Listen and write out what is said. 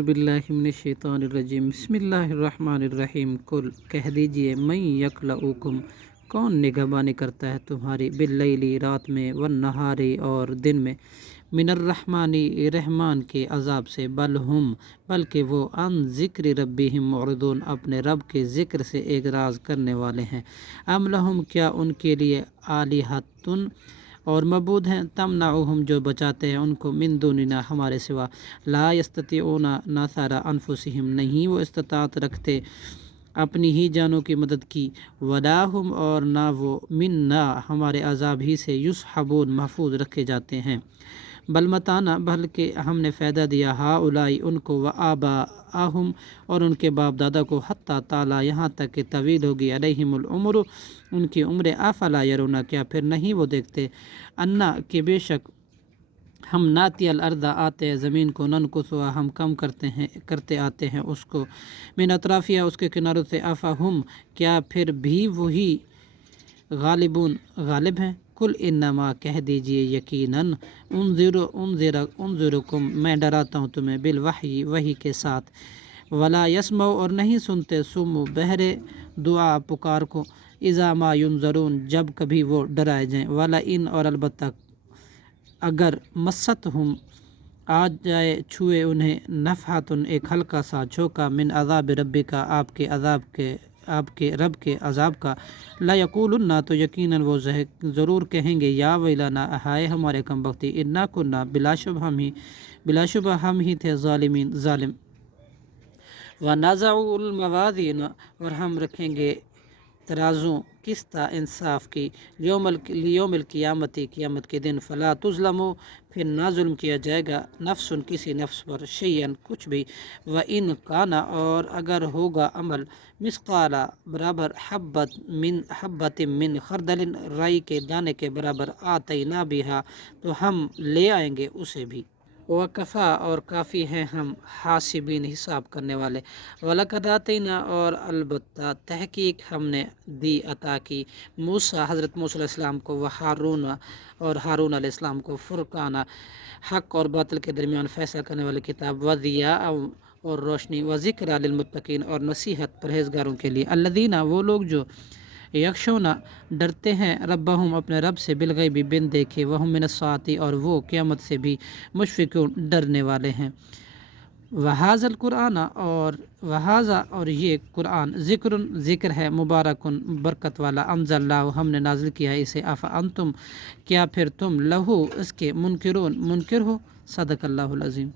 اعوذ باللہ من الشیطان الرجیم بسم اللہ الرحمن الرحیم کل کہہ دیجئے من یکلؤکم کون نگہبانی کرتا ہے تمہاری باللیلی رات میں والنہاری اور دن میں من الرحمانی رحمان کے عذاب سے بلکہ وہ عن ذکر ربہم معرضون اپنے رب کے ذکر سے اعراض کرنے والے ہیں ام لہم کیا ان کے لیے آلہۃ اور معبود ہیں تمنعہم جو بچاتے ہیں ان کو من دوننا ہمارے سوا لا یستطیعون نصر انفسہم نہیں وہ استطاعت رکھتے اپنی ہی جانوں کی مدد کی ولا ہم اور نہ وہ منا ہمارے عذاب ہی سے یصحبون محفوظ رکھے جاتے ہیں بل متانا بلکہ ہم نے فائدہ دیا ہؤلاء ان کو و آباءہم اور ان کے باپ دادا کو حتی تعالی یہاں تک کہ طویل ہوگی علیہم العمر ان کی عمریں افلا یرون کیا پھر نہیں وہ دیکھتے انا کہ بے شک ہم ناتی الارض آتے ہیں زمین کو ننقصها ہم کم کرتے آتے ہیں اس کو من اطرافیہ اس کے کناروں سے افہم کیا پھر بھی وہی غالب ہیں کل انما کہہ دیجئے یقیناً انذرکم میں ڈراتا ہوں تمہیں بالوحی وحی کے ساتھ ولا یسمع اور نہیں سنتے سم بہرے دعا پکار کو اذا ما ینذرون جب کبھی وہ ڈرائے جائیں ولا ان اور البتہ اگر مست ہم آ جائے چھوئے انہیں نفحۃ ایک ہلکا سا جھونکا من عذاب ربی کا آپ کے رب کے عذاب کا لا یقولن تو یقیناً وہ ضرور کہیں گے یا ویلنا ہائے ہمارے کم بختی انا کننا بلا شبہ ہم ہی تھے ظالم ونضع الموازین اور ہم رکھیں گے ترازوں قسط انصاف کی لیوم القیامت قیامت کے دن فلا تظلموا پھر نہ ظلم کیا جائے گا نفس کسی نفس پر شیئن کچھ بھی وَإِن کانا اور اگر ہوگا عمل مثقال برابر حبت من خردل رائی کے دانے کے برابر آتینا بہا تو ہم لے آئیں گے اسے بھی وکفا اور کافی ہیں ہم حاسبین حساب کرنے والے وَلَقَدْ آتَيْنَا اور البتہ تحقیق ہم نے دی عطا کی موسیٰ حضرت موسیٰ علیہ السلام کو ہارون علیہ السلام کو فرقان حق اور باطل کے درمیان فیصلہ کرنے والی کتاب وضیاء اور روشنی وذکر للمتقین اور نصیحت پرہیزگاروں کے لیے الذین وہ لوگ جو یکشونا ڈرتے ہیں ربہم اپنے رب سے بالغیب بن دیکھے وہم من الساعۃ اور وہ قیامت سے بھی مشفقون ڈرنے والے ہیں وہذا القرآن اور یہ قرآن ذکر ہے مبارکن برکت والا انزلناہ ہم نے نازل کیا ہے اسے افانتم کیا پھر تم لہو اس کے منکر ہو صدق اللہ العظیم